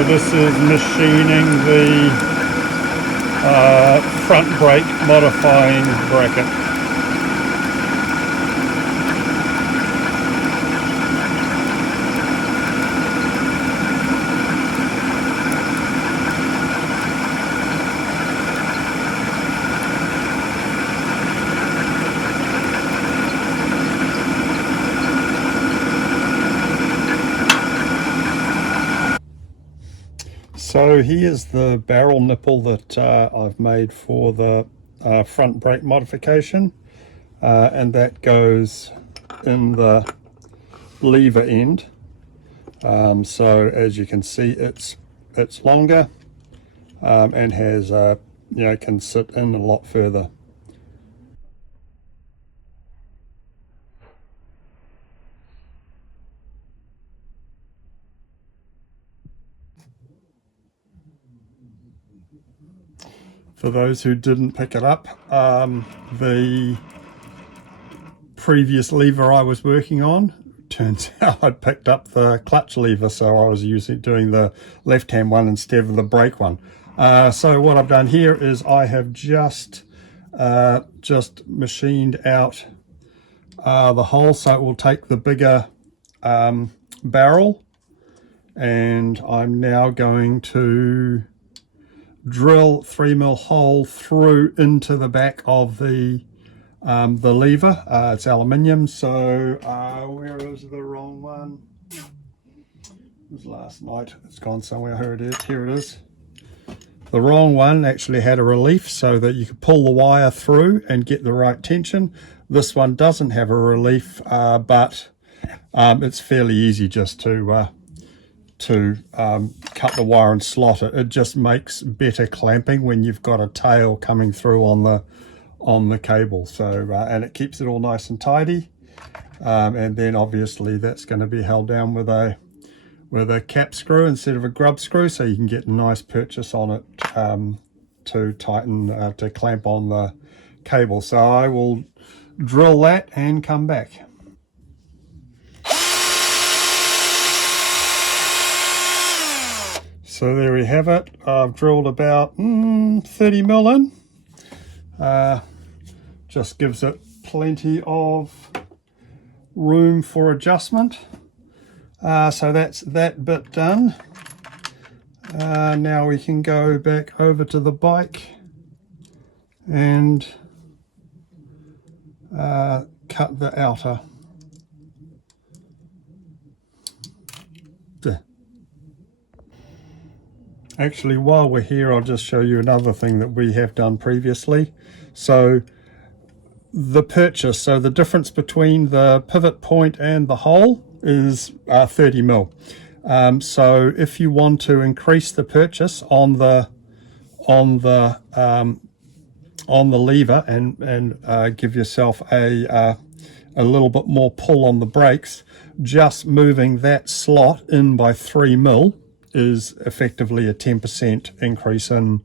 So this is machining the front brake modifying bracket. So here's the barrel nipple that I've made for the front brake modification, and that goes in the lever end. So as you can see, it's longer and has can sit in a lot further. For those who didn't pick it up, the previous lever I was working on, turns out I'd picked up the clutch lever, so I was doing the left-hand one instead of the brake one. So what I've done here is I have just machined out the hole, so it will take the bigger barrel, and I'm now going to drill 3mm hole through into the back of the lever. It's aluminium, so where is the wrong one? It was last night. It's gone somewhere. Here it is. The wrong one actually had a relief so that you could pull the wire through and get the right tension. This one doesn't have a relief, but it's fairly easy just to cut the wire and slot it. It just makes better clamping when you've got a tail coming through on the cable. So and it keeps it all nice and tidy. And then obviously that's going to be held down with a cap screw instead of a grub screw, so you can get a nice purchase on it to tighten to clamp on the cable. So I will drill that and come back. So there we have it. I've drilled about 30mm in. Just gives it plenty of room for adjustment. So that's that bit done. Now we can go back over to the bike and cut the outer. Actually, while we're here, I'll just show you another thing that we have done previously. So the purchase, so the difference between the pivot point and the hole is 30mm. So if you want to increase the purchase on the lever and give yourself a little bit more pull on the brakes, just moving that slot in by 3mm is effectively a 10% increase in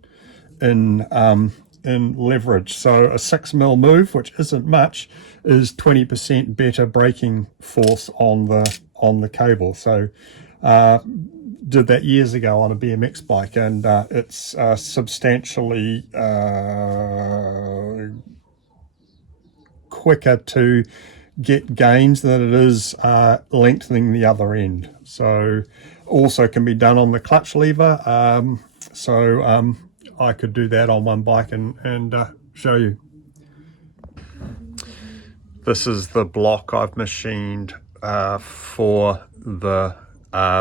leverage. So a 6mm move, which isn't much, is 20% better braking force on the cable. So did that years ago on a BMX bike, and it's substantially quicker to get gains than it is lengthening the other end. So also can be done on the clutch lever. I could do that on one bike and show you. This is the block I've machined for the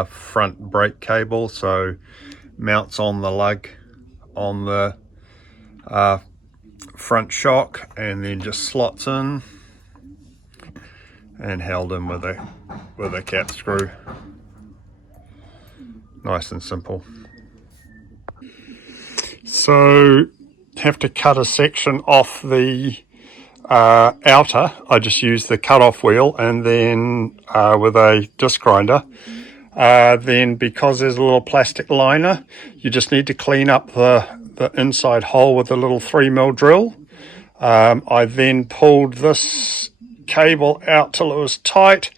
front brake cable. So mounts on the lug on the front shock, and then just slots in and held in with a cap screw. Nice and simple. So have to cut a section off the outer. I just use the cut-off wheel, and then with a disc grinder. Then because there's a little plastic liner, you just need to clean up the inside hole with a little 3mm drill. I then pulled this cable out till it was tight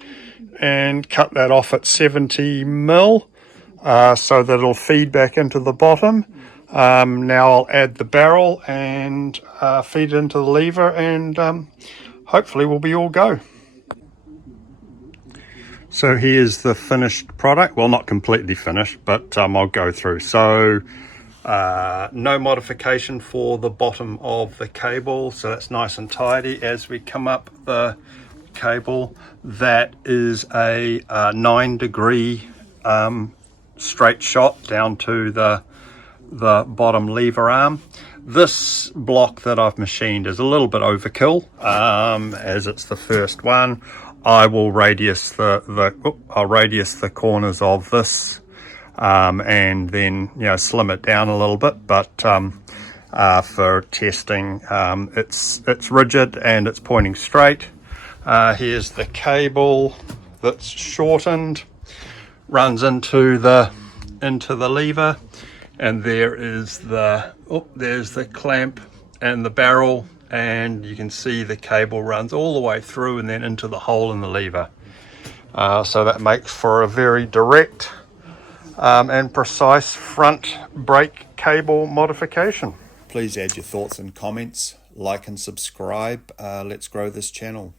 and cut that off at 70mm. so that it'll feed back into the bottom. Now I'll add the barrel and feed it into the lever, and hopefully we'll be all go. So here's the finished product. Well, not completely finished, but I'll go through. So no modification for the bottom of the cable, so that's nice and tidy. As we come up the cable, that is a 9-degree straight shot down to the bottom lever arm. This block that I've machined is a little bit overkill, as it's the first one. I will radius I'll radius the corners of this, and then slim it down a little bit. But for testing, it's rigid and it's pointing straight. Here's the cable that's shortened, runs into the lever, and there is there's the clamp and the barrel, and you can see the cable runs all the way through and then into the hole in the lever. So that makes for a very direct and precise front brake cable modification. Please add your thoughts and comments, like and subscribe. Let's grow this channel.